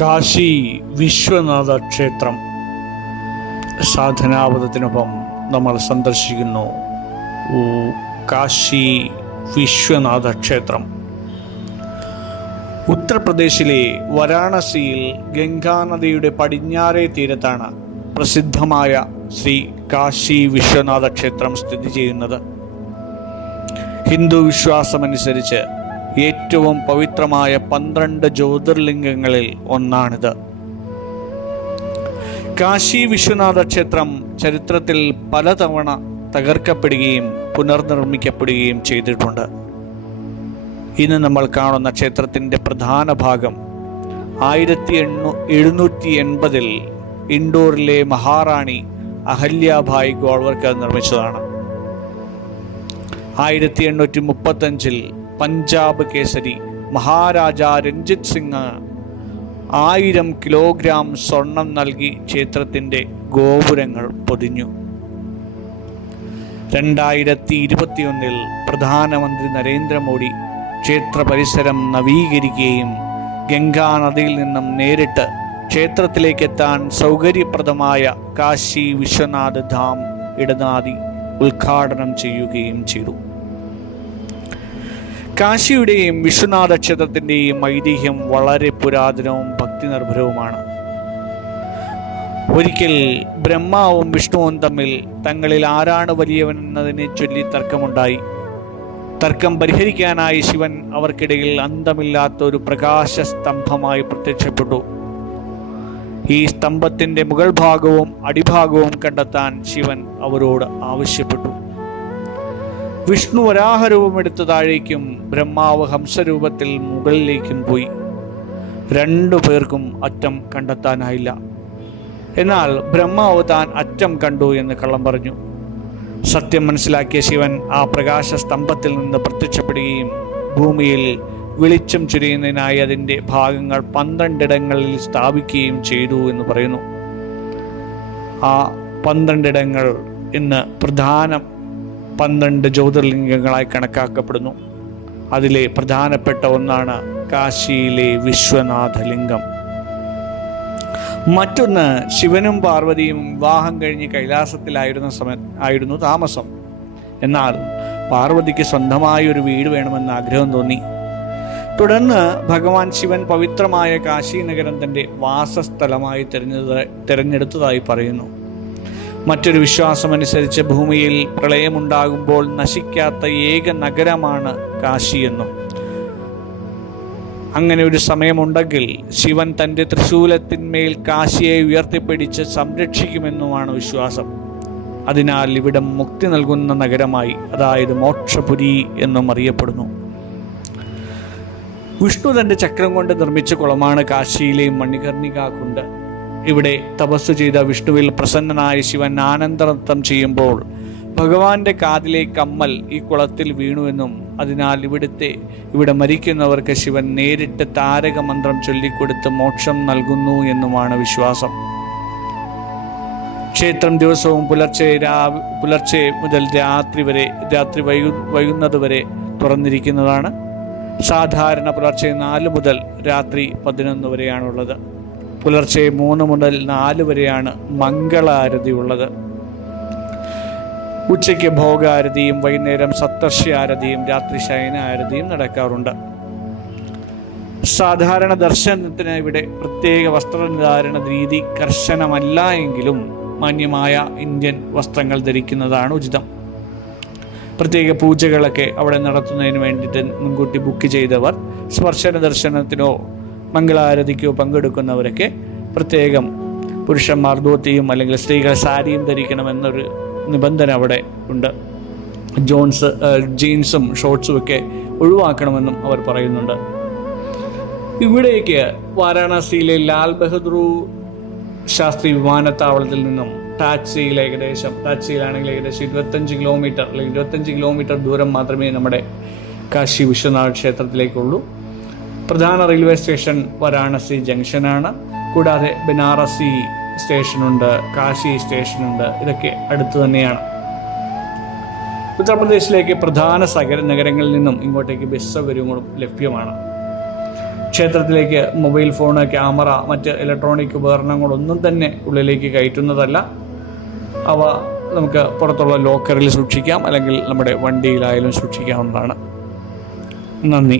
കാശി വിശ്വനാഥ ക്ഷേത്രം സാധനാവതത്തിനൊപ്പം നമ്മൾ സന്ദർശിക്കുന്നു കാശി വിശ്വനാഥ ക്ഷേത്രം. ഉത്തർപ്രദേശിലെ വാരാണസിയിൽ ഗംഗാനദിയുടെ പടിഞ്ഞാറേ തീരത്താണ് പ്രസിദ്ധമായ ശ്രീ കാശി വിശ്വനാഥ ക്ഷേത്രം സ്ഥിതി ചെയ്യുന്നത്. ഹിന്ദു വിശ്വാസമനുസരിച്ച് ഏറ്റവും പവിത്രമായ 12 ജ്യോതിർലിംഗങ്ങളിൽ ഒന്നാണിത്. കാശി വിശ്വനാഥ ക്ഷേത്രം ചരിത്രത്തിൽ പലതവണ തകർക്കപ്പെടുകയും പുനർനിർമ്മിക്കപ്പെടുകയും ചെയ്തിട്ടുണ്ട്. ഇന്ന് നമ്മൾ കാണുന്ന ക്ഷേത്രത്തിൻ്റെ പ്രധാന ഭാഗം 1780 ഇൻഡോറിലെ മഹാറാണി അഹല്യാഭായ് ഗോൾവർക്കർ നിർമ്മിച്ചതാണ്. 1835 പഞ്ചാബ് കേസരി മഹാരാജ രഞ്ജിത് സിംഗ് 1000 കിലോഗ്രാം സ്വർണം നൽകി ക്ഷേത്രത്തിൻ്റെ ഗോപുരങ്ങൾ പൊതിഞ്ഞു. 2021 പ്രധാനമന്ത്രി നരേന്ദ്രമോദി ക്ഷേത്ര പരിസരം നവീകരിക്കുകയും ഗംഗാനദിയിൽ നിന്നും നേരിട്ട് ക്ഷേത്രത്തിലേക്ക് എത്താൻ സൗകര്യപ്രദമായ കാശി വിശ്വനാഥ് ധാം ഇടനാഴി ഉദ്ഘാടനം ചെയ്യുകയും ചെയ്തു. കാശിയുടെയും വിശ്വനാഥ ക്ഷേത്രത്തിൻ്റെയും ഐതിഹ്യം വളരെ പുരാതനവും ഭക്തി നിർഭരവുമാണ്. ഒരിക്കൽ ബ്രഹ്മാവും വിഷ്ണുവും തമ്മിൽ തങ്ങളിൽ ആരാണ് വലിയവൻ എന്നതിനെ ചൊല്ലി തർക്കമുണ്ടായി. തർക്കം പരിഹരിക്കാനായി ശിവൻ അവർക്കിടയിൽ അന്തമില്ലാത്ത ഒരു പ്രകാശ സ്തംഭമായി പ്രത്യക്ഷപ്പെട്ടു. ഈ സ്തംഭത്തിൻ്റെ മുകൾ ഭാഗവും അടിഭാഗവും കണ്ടെത്താൻ ശിവൻ അവരോട് ആവശ്യപ്പെട്ടു. വിഷ്ണു വരാഹരൂപം എടുത്ത് താഴേക്കും ബ്രഹ്മാവ് ഹംസരൂപത്തിൽ മുകളിലേക്കും പോയി. 2 പേർക്കും അറ്റം കണ്ടെത്താനായില്ല. എന്നാൽ ബ്രഹ്മാവ് താൻ അറ്റം കണ്ടു എന്ന് കള്ളം പറഞ്ഞു. സത്യം മനസ്സിലാക്കിയ ശിവൻ ആ പ്രകാശ സ്തംഭത്തിൽ നിന്ന് പ്രത്യക്ഷപ്പെടുകയും ഭൂമിയിൽ വെളിച്ചം ചുരിയുന്നതിനായി അതിൻ്റെ ഭാഗങ്ങൾ 12 ഇടങ്ങളിൽ സ്ഥാപിക്കുകയും ചെയ്തു എന്ന് പറയുന്നു. ആ 12 ഇടങ്ങൾ ഇന്ന് പ്രധാന 12 ജ്യോതിർലിംഗങ്ങളായി കണക്കാക്കപ്പെടുന്നു. അതിലെ പ്രധാനപ്പെട്ട ഒന്നാണ് കാശിയിലെ വിശ്വനാഥ ലിംഗം. മറ്റൊന്ന്, ശിവനും പാർവതിയും വിവാഹം കഴിഞ്ഞ് കൈലാസത്തിലായിരുന്നു താമസം. എന്നാൽ പാർവതിക്ക് സ്വന്തമായ ഒരു വീട് വേണമെന്ന് ആഗ്രഹം തോന്നി. തുടർന്ന് ഭഗവാൻ ശിവൻ പവിത്രമായ കാശി നഗരം തൻ്റെ വാസസ്ഥലമായി തിരഞ്ഞെടുത്തതായി പറയുന്നു. മറ്റൊരു വിശ്വാസമനുസരിച്ച് ഭൂമിയിൽ പ്രളയമുണ്ടാകുമ്പോൾ നശിക്കാത്ത ഏക നഗരമാണ് കാശിയെന്നും അങ്ങനെ ഒരു സമയമുണ്ടെങ്കിൽ ശിവൻ തൻ്റെ ത്രിശൂലത്തിന്മേൽ കാശിയെ ഉയർത്തിപ്പിടിച്ച് സംരക്ഷിക്കുമെന്നുമാണ് വിശ്വാസം. അതിനാൽ ഇവിടം മുക്തി നൽകുന്ന നഗരമായി, അതായത് മോക്ഷപുരി എന്നും അറിയപ്പെടുന്നു. വിഷ്ണു തൻ്റെ ചക്രം കൊണ്ട് നിർമ്മിച്ച കുളമാണ് കാശിയിലെ മണികർണിക കുണ്ട്. ഇവിടെ തപസ് ചെയ്ത വിഷ്ണുവിൽ പ്രസന്നനായ ശിവൻ ആനന്ദനൃത്തം ചെയ്യുമ്പോൾ ഭഗവാന്റെ കാതിലെ കമ്മൽ ഈ കുളത്തിൽ വീണുവെന്നും അതിനാൽ ഇവിടെ മരിക്കുന്നവർക്ക് ശിവൻ നേരിട്ട് താരകമന്ത്രം ചൊല്ലിക്കൊടുത്ത് മോക്ഷം നൽകുന്നു എന്നുമാണ് വിശ്വാസം. ക്ഷേത്രം ദിവസവും പുലർച്ചെ മുതൽ രാത്രി വൈകുന്നത് വരെ തുറന്നിരിക്കുന്നതാണ്. സാധാരണ പുലർച്ചെ 4 മുതൽ രാത്രി 11 വരെയാണുള്ളത്. പുലർച്ചെ 3 മുതൽ 4 വരെയാണ് മംഗളാരതി ഉള്ളത്. ഉച്ചയ്ക്ക് ഭോഗാരതിയും വൈകുന്നേരം സപ്തർഷി ആരതിയും രാത്രി ശയനാരതിയും നടക്കാറുണ്ട്. സാധാരണ ദർശനത്തിന് ഇവിടെ പ്രത്യേക വസ്ത്രധാരണ രീതി കർശനമല്ല എങ്കിലും മാന്യമായ ഇന്ത്യൻ വസ്ത്രങ്ങൾ ധരിക്കുന്നതാണ് ഉചിതം. പ്രത്യേക പൂജകളൊക്കെ അവിടെ നടത്തുന്നതിന് വേണ്ടിയിട്ട് മുൻകൂട്ടി ബുക്ക് ചെയ്തവർ, സ്പർശന ദർശനത്തിനോ മംഗളാരതിക്കോ പങ്കെടുക്കുന്നവരൊക്കെ പ്രത്യേകം പുരുഷന്മാർ ധോത്തിയും അല്ലെങ്കിൽ സ്ത്രീകൾ സാരിയും ധരിക്കണമെന്നൊരു നിബന്ധന അവിടെ ഉണ്ട്. ജീൻസും ഷോർട്സും ഒക്കെ ഒഴിവാക്കണമെന്നും അവർ പറയുന്നുണ്ട്. ഇവിടേക്ക് വാരാണസിയിലെ ലാൽ ബഹദൂർ ശാസ്ത്രി വിമാനത്താവളത്തിൽ നിന്നും ടാക്സിയിലാണെങ്കിൽ ഏകദേശം 25 കിലോമീറ്റർ ദൂരം മാത്രമേ നമ്മുടെ കാശി വിശ്വനാഥ ക്ഷേത്രത്തിലേക്കുള്ളൂ. പ്രധാന റെയിൽവേ സ്റ്റേഷൻ വാരാണസി ജംഗ്ഷനാണ്. കൂടാതെ ബനാറസി സ്റ്റേഷനുണ്ട്, കാശി സ്റ്റേഷനുണ്ട്. ഇതൊക്കെ അടുത്ത് തന്നെയാണ്. ഉത്തർപ്രദേശിലേക്ക് പ്രധാന നഗരങ്ങളിൽ നിന്നും ഇങ്ങോട്ടേക്ക് ബസ് സൗകര്യങ്ങളും ലഭ്യമാണ്. ക്ഷേത്രത്തിലേക്ക് മൊബൈൽ ഫോണ്, ക്യാമറ, മറ്റ് ഇലക്ട്രോണിക് ഉപകരണങ്ങളൊന്നും തന്നെ ഉള്ളിലേക്ക് കയറ്റുന്നതല്ല. അവ നമുക്ക് പുറത്തുള്ള ലോക്കറിൽ സൂക്ഷിക്കാം, അല്ലെങ്കിൽ നമ്മുടെ വണ്ടിയിലായാലും സൂക്ഷിക്കാവുന്നതാണ്. നന്ദി.